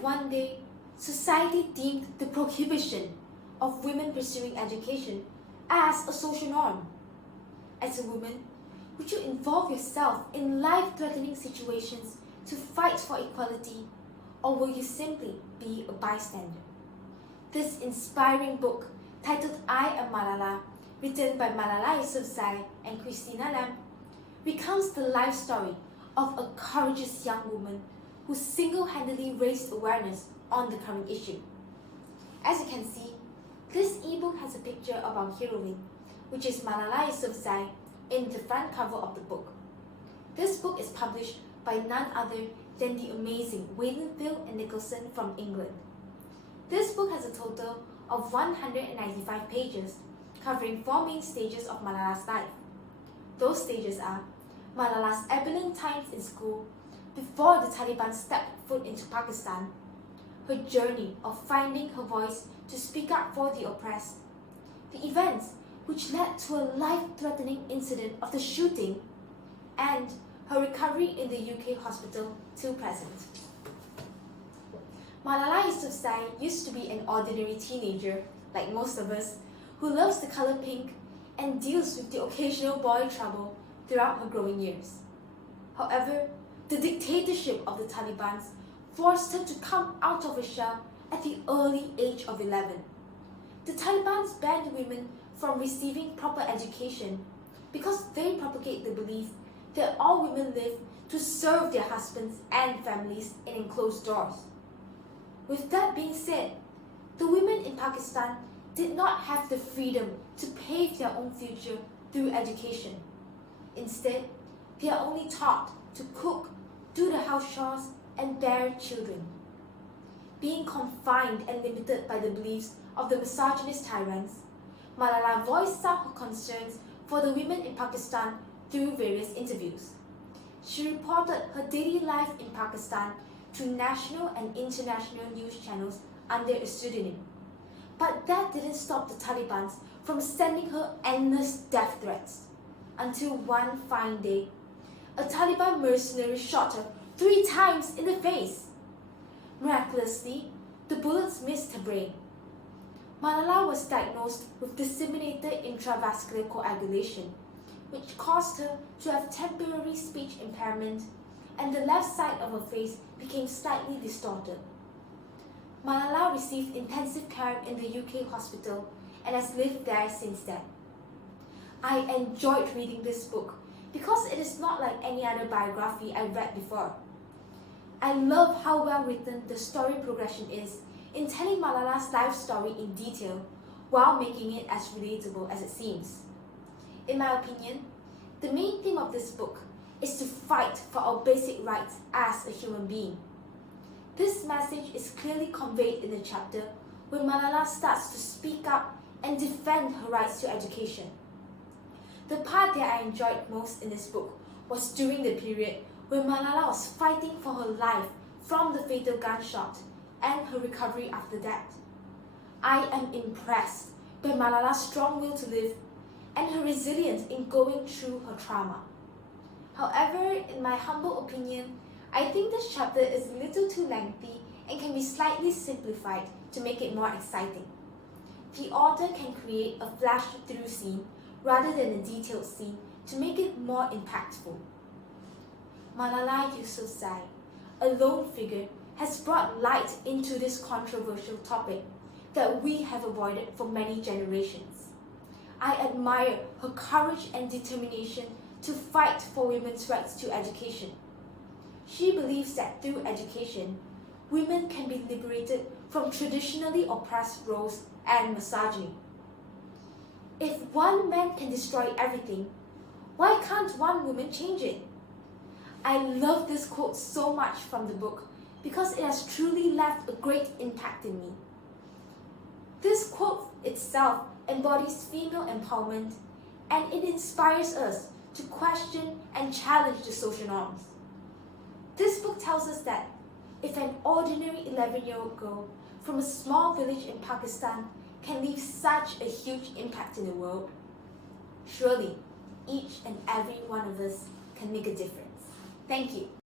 if one day society deemed the prohibition of women pursuing education as a social norm? As a woman, would you involve yourself in life-threatening situations to fight for equality, or will you simply be a bystander? This inspiring book, titled I Am Malala, written by Malala Yousafzai and Christina Lam, recounts the life story of a courageous young woman who single-handedly raised awareness on the current issue. As you can see, this ebook has a picture of our heroine, which is Malala Yousafzai, in the front cover of the book. This book is published by none other than the amazing Waylandfield and Nicholson from England. This book has a total of 195 pages, covering 4 main stages of Malala's life. Those stages are Malala's ebullient times in school, before the Taliban stepped foot into Pakistan, her journey of finding her voice to speak up for the oppressed, the events which led to a life-threatening incident of the shooting, and her recovery in the UK hospital till present. Malala Yousafzai used to be an ordinary teenager, like most of us, who loves the color pink and deals with the occasional boy trouble throughout her growing years. However, the dictatorship of the Taliban forced her to come out of her shell at the early age of 11. The Taliban banned women from receiving proper education because they propagate the belief that all women live to serve their husbands and families in enclosed doors. With that being said, the women in Pakistan did not have the freedom to pave their own future through education. Instead, they are only taught to cook, do the house chores, and bear children. Being confined and limited by the beliefs of the misogynist tyrants, Malala voiced out her concerns for the women in Pakistan through various interviews. She reported her daily life in Pakistan to national and international news channels under a pseudonym. But that didn't stop the Taliban from sending her endless death threats, until one fine day, a Taliban mercenary shot her 3 times in the face. Miraculously, the bullets missed her brain. Malala was diagnosed with disseminated intravascular coagulation, which caused her to have temporary speech impairment, and the left side of her face became slightly distorted. Malala received intensive care in the UK hospital and has lived there since then. I enjoyed reading this book because it is not like any other biography I read before. I love how well written the story progression is in telling Malala's life story in detail while making it as relatable as it seems. In my opinion, the main theme of this book is to fight for our basic rights as a human being. This message is clearly conveyed in the chapter where Malala starts to speak up and defend her rights to education. The part that I enjoyed most in this book was during the period where Malala was fighting for her life from the fatal gunshot and her recovery after that. I am impressed by Malala's strong will to live and her resilience in going through her trauma. However, in my humble opinion, I think this chapter is a little too lengthy and can be slightly simplified to make it more exciting. The author can create a flash-through scene rather than a detailed scene to make it more impactful. Malala Yousafzai, a lone figure, has brought light into this controversial topic that we have avoided for many generations. I admire her courage and determination to fight for women's rights to education. She believes that through education, women can be liberated from traditionally oppressed roles and misogyny. If one man can destroy everything, why can't one woman change it? I love this quote so much from the book because it has truly left a great impact in me. This quote itself embodies female empowerment, and it inspires us to question and challenge the social norms. This book tells us that if an ordinary 11-year-old girl from a small village in Pakistan can leave such a huge impact in the world, surely each and every one of us can make a difference. Thank you.